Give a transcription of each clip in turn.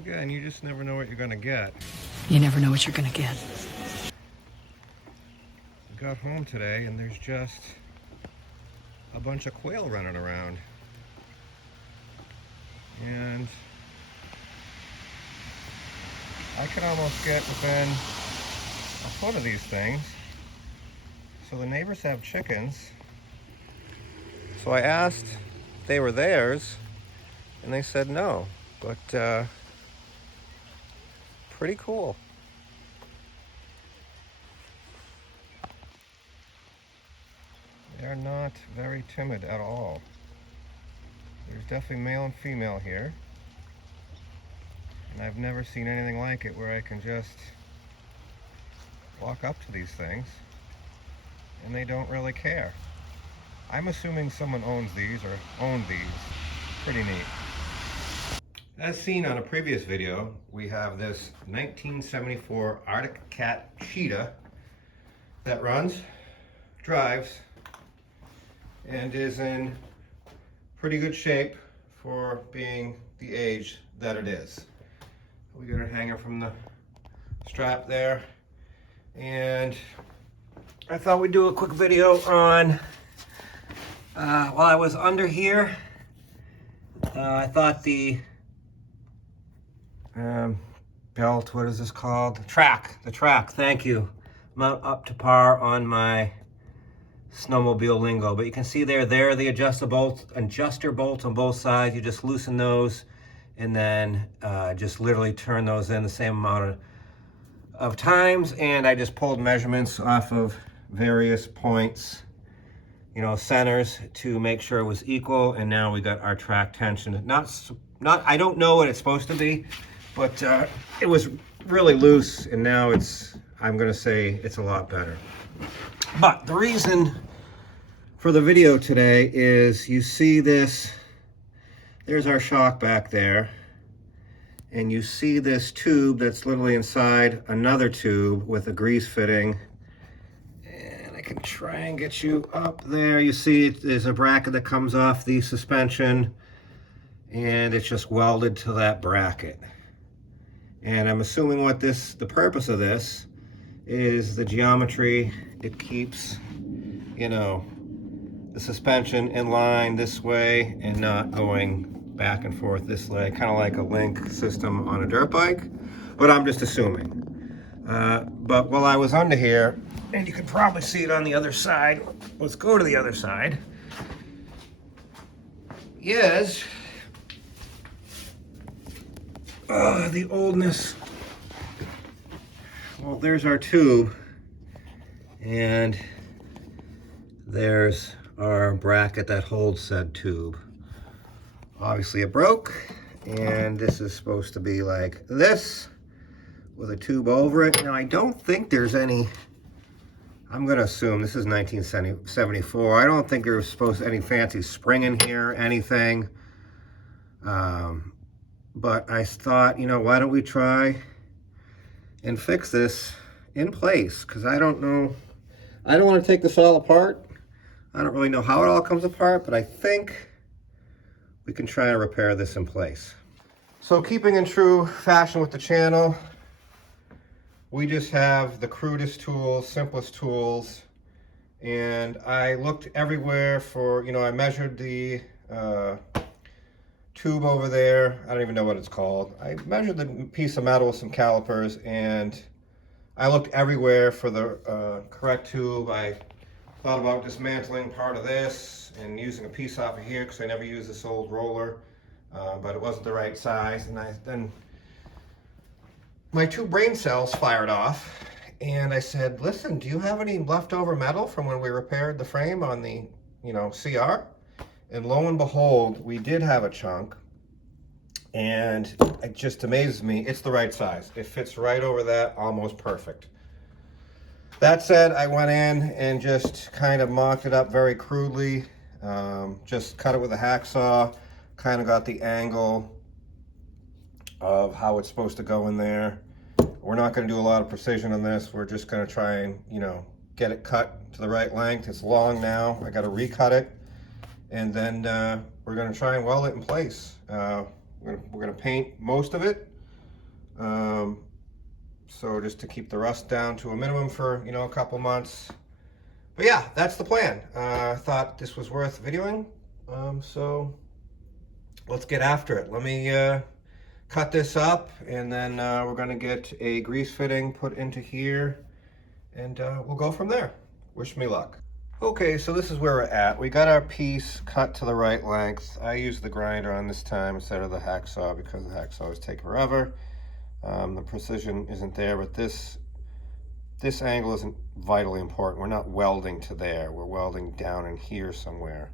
again, you just never know what you're gonna get. You never know what you're gonna get. I got home today and there's just a bunch of quail running around. And I could almost get within a foot of these things. So the neighbors have chickens. So I asked if they were theirs, and they said no. But pretty cool. They're not very timid at all. There's definitely male and female here. And I've never seen anything like it where I can just walk up to these things and they don't really care. I'm assuming someone owns these or owned these. Pretty neat. As seen on a previous video, we have this 1974 Arctic Cat Cheetah that runs, drives, and is in pretty good shape for being the age that it is. We got her hanging from the strap there, and I thought we'd do a quick video on while I was under here. I thought the belt, what is this called? The track, thank you. I'm not up to par on my snowmobile lingo, but you can see there are the adjuster bolts on both sides. You just loosen those and then just literally turn those in the same amount of times. And I just pulled measurements off of various points, you know, centers, to make sure it was equal. And now we got our track tension. I don't know what it's supposed to be, but it was really loose, and now I'm gonna say it's a lot better. But the reason for the video today is, you see this, there's our shock back there, and you see this tube that's literally inside another tube with a grease fitting. And I can try and get you up there. You see there's a bracket that comes off the suspension, and it's just welded to that bracket. And I'm assuming the purpose of this is the geometry. It keeps, you know, the suspension in line this way and not going back and forth this way, kind of like a link system on a dirt bike, but I'm just assuming. But while I was under here, and you can probably see it on the other side, let's go to the other side, yes, the oldness. Well, there's our tube, and there's our bracket that holds said tube. Obviously it broke, and this is supposed to be like this with a tube over it. Now I don't think there's any, I'm gonna assume this is 1974. I don't think there's supposed to any fancy spring in here, anything. But I thought, you know, why don't we try and fix this in place? Because I don't know, I don't want to take this all apart. I don't really know how it all comes apart, but I think we can try and repair this in place. So keeping in true fashion with the channel, we just have the crudest tools, simplest tools. And I looked everywhere for, you know, I measured the tube over there. I don't even know what it's called. I measured the piece of metal with some calipers, and I looked everywhere for the correct tube. I thought about dismantling part of this and using a piece off of here, because I never used this old roller, but it wasn't the right size. And then my two brain cells fired off, and I said, listen, do you have any leftover metal from when we repaired the frame on the, you know, CR? And lo and behold, we did have a chunk, and it just amazes me. It's the right size. It fits right over that, almost perfect. That said, I went in and just kind of mocked it up very crudely. Just cut it with a hacksaw, kind of got the angle of how it's supposed to go in there. We're not going to do a lot of precision on this. We're just going to try and, you know, get it cut to the right length. It's long now. I got to recut it. And then we're going to try and weld it in place. We're going to paint most of it, So just to keep the rust down to a minimum for, you know, a couple months. But yeah, that's the plan. I thought this was worth videoing. So let's get after it. Let me cut this up, and then we're gonna get a grease fitting put into here, and we'll go from there. Wish me luck. Okay, so this is where we're at. We got our piece cut to the right length. I used the grinder on this time instead of the hacksaw because the hacksaws take forever. The precision isn't there, but this angle isn't vitally important. We're not welding to there. We're welding down in here somewhere.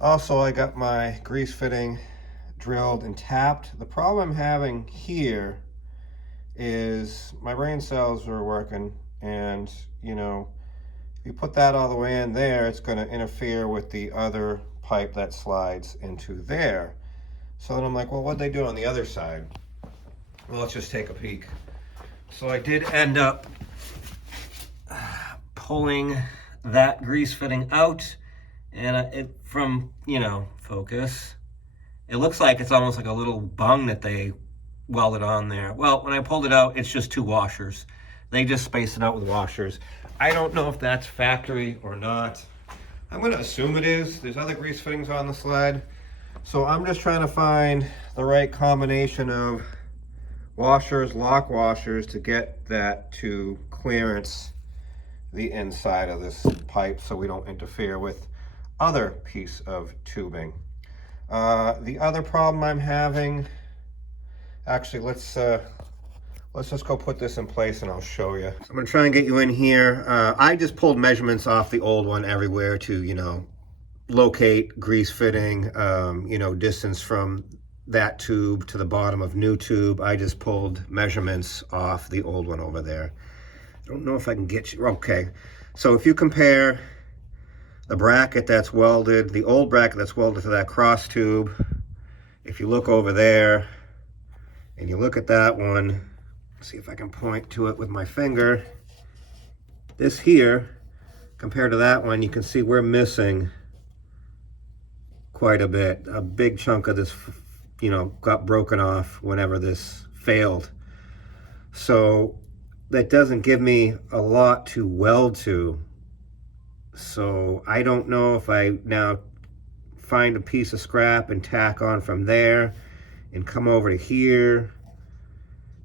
Also, I got my grease fitting drilled and tapped. The problem I'm having here is my brain cells are working, and you know, if you put that all the way in there, it's going to interfere with the other pipe that slides into there. So then I'm like, well, what'd they do on the other side? Well, let's just take a peek. So I did end up pulling that grease fitting out, and it, from, you know, focus, it looks like it's almost like a little bung that they welded on there. Well, when I pulled it out, it's just 2 washers. They just spaced it out with washers. I don't know if that's factory or not. I'm going to assume it is. There's other grease fittings on the sled. So I'm just trying to find the right combination of washers, lock washers, to get that to clearance the inside of this pipe so we don't interfere with other piece of tubing. The other problem I'm having, actually let's just go put this in place and I'll show you. So I'm gonna try and get you in here. I just pulled measurements off the old one everywhere to, you know, locate grease fitting, you know, distance from that tube to the bottom of new tube. I just pulled measurements off the old one over there. I don't know if I can get you, okay. So if you compare the bracket that's welded, the old bracket that's welded to that cross tube, if you look over there and you look at that one, see if I can point to it with my finger. This here, compared to that one, you can see we're missing quite a bit. A big chunk of this, you know, got broken off whenever this failed. So that doesn't give me a lot to weld to. So I don't know if I now find a piece of scrap and tack on from there and come over to here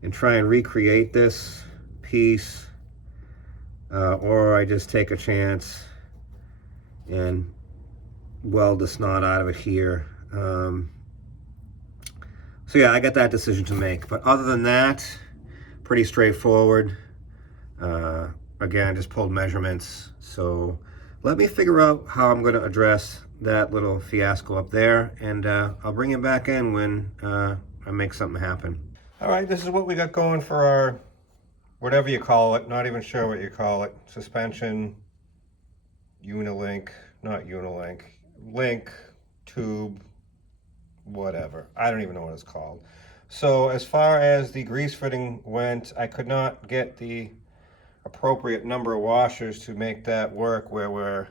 and try and recreate this piece, or I just take a chance and weld the snot out of it here. So yeah, I got that decision to make. But other than that, pretty straightforward. Again, I just pulled measurements. So let me figure out how I'm going to address that little fiasco up there, and I'll bring you back in when I make something happen. All right, this is what we got going for our, whatever you call it, not even sure what you call it, suspension, unilink, not unilink, link, tube, whatever. I don't even know what it's called. So as far as the grease fitting went, I could not get the appropriate number of washers to make that work where we're,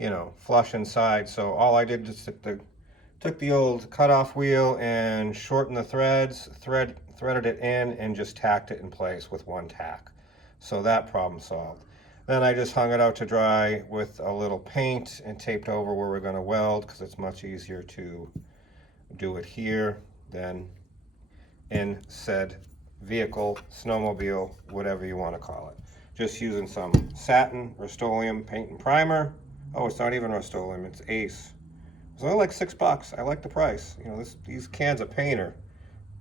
you know, flush inside. So all I did just took the old cutoff wheel and shortened the threads, threaded it in, and just tacked it in place with one tack. So that problem solved. Then I just hung it out to dry with a little paint and taped over where we're going to weld, because it's much easier to do it here than in said vehicle, snowmobile, whatever you want to call it. Just using some satin Rust-Oleum paint and primer. Oh, it's not even Rust-Oleum, it's Ace. It's only like $6. I like the price. You know, these cans of paint are,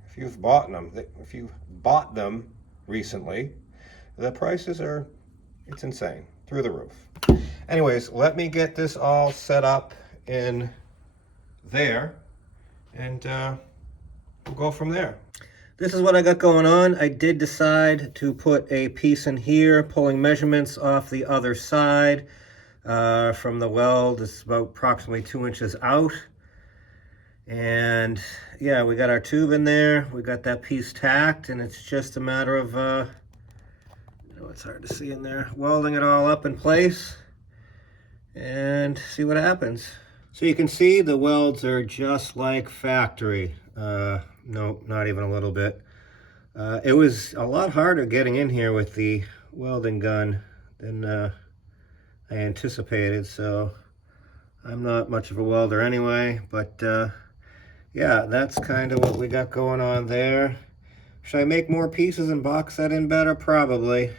if you've bought them recently, the prices are, it's insane, through the roof. Anyways, let me get this all set up in there, and we'll go from there. This is what I got going on. I did decide to put a piece in here, pulling measurements off the other side from the weld. It's about approximately 2 inches out. And yeah, we got our tube in there. We got that piece tacked, and it's just a matter of, you know, it's hard to see in there, welding it all up in place and see what happens. So you can see the welds are just like factory. Nope, not even a little bit. It was a lot harder getting in here with the welding gun than I anticipated, so I'm not much of a welder anyway, but yeah, that's kind of what we got going on there. Should I make more pieces and box that in better? Probably.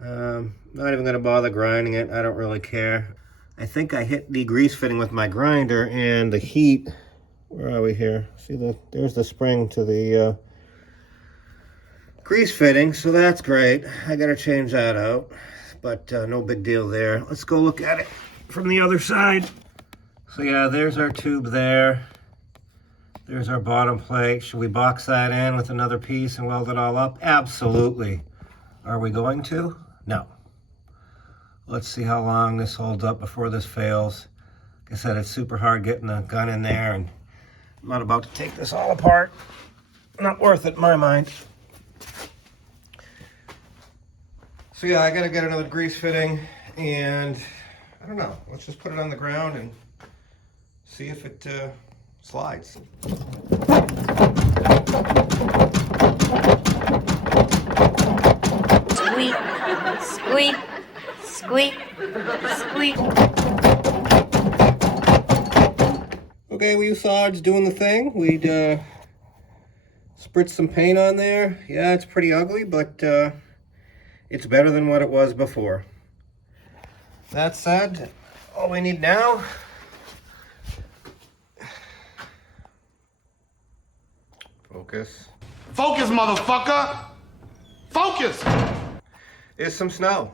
Not even going to bother grinding it. I don't really care. I think I hit the grease fitting with my grinder, and the heat, where are we here? See, there's the spring to the grease fitting, so that's great. I got to change that out, but no big deal there. Let's go look at it from the other side. So yeah, there's our tube there. There's our bottom plate. Should we box that in with another piece and weld it all up? Absolutely. Are we going to? No. Let's see how long this holds up before this fails. Like I said, it's super hard getting the gun in there, and I'm not about to take this all apart. Not worth it in my mind. So yeah, I gotta get another grease fitting, and I don't know. Let's just put it on the ground and see if it slides. Squeak, squeak, squeak, squeak. Okay, we saw it's doing the thing. We'd spritz some paint on there. Yeah, it's pretty ugly, but it's better than what it was before. That said, all we need now focus. Focus, motherfucker! Focus! Is some snow.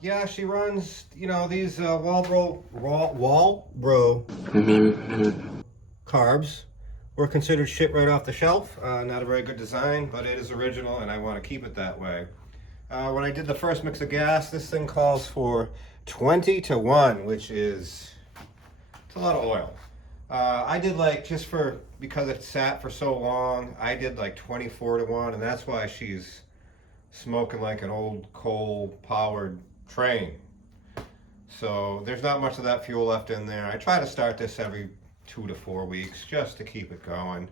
Yeah, she runs, you know, these Walbro carbs were considered shit right off the shelf. Not a very good design, but it is original, and I want to keep it that way. When I did the first mix of gas, this thing calls for 20-to-1, which is it's a lot of oil. I did like, because it sat for so long, I did like 24-to-1, and that's why she's smoking like an old coal-powered train. So there's not much of that fuel left in there. I try to start this every 2 to 4 weeks just to keep it going.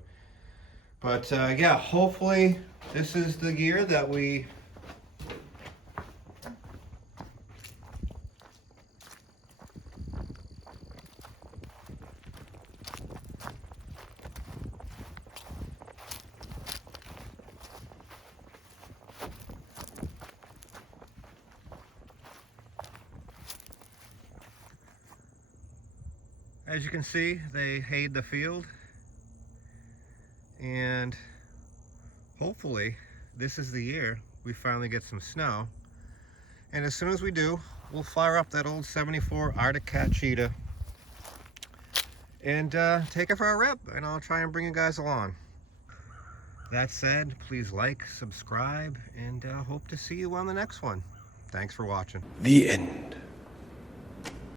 But yeah, hopefully this is the year that we as you can see, they hayed the field, and hopefully this is the year we finally get some snow. And as soon as we do, we'll fire up that old 74 Arctic Cat Cheetah and take it for a rip, and I'll try and bring you guys along. That said, please like, subscribe, and hope to see you on the next one. Thanks for watching. The end.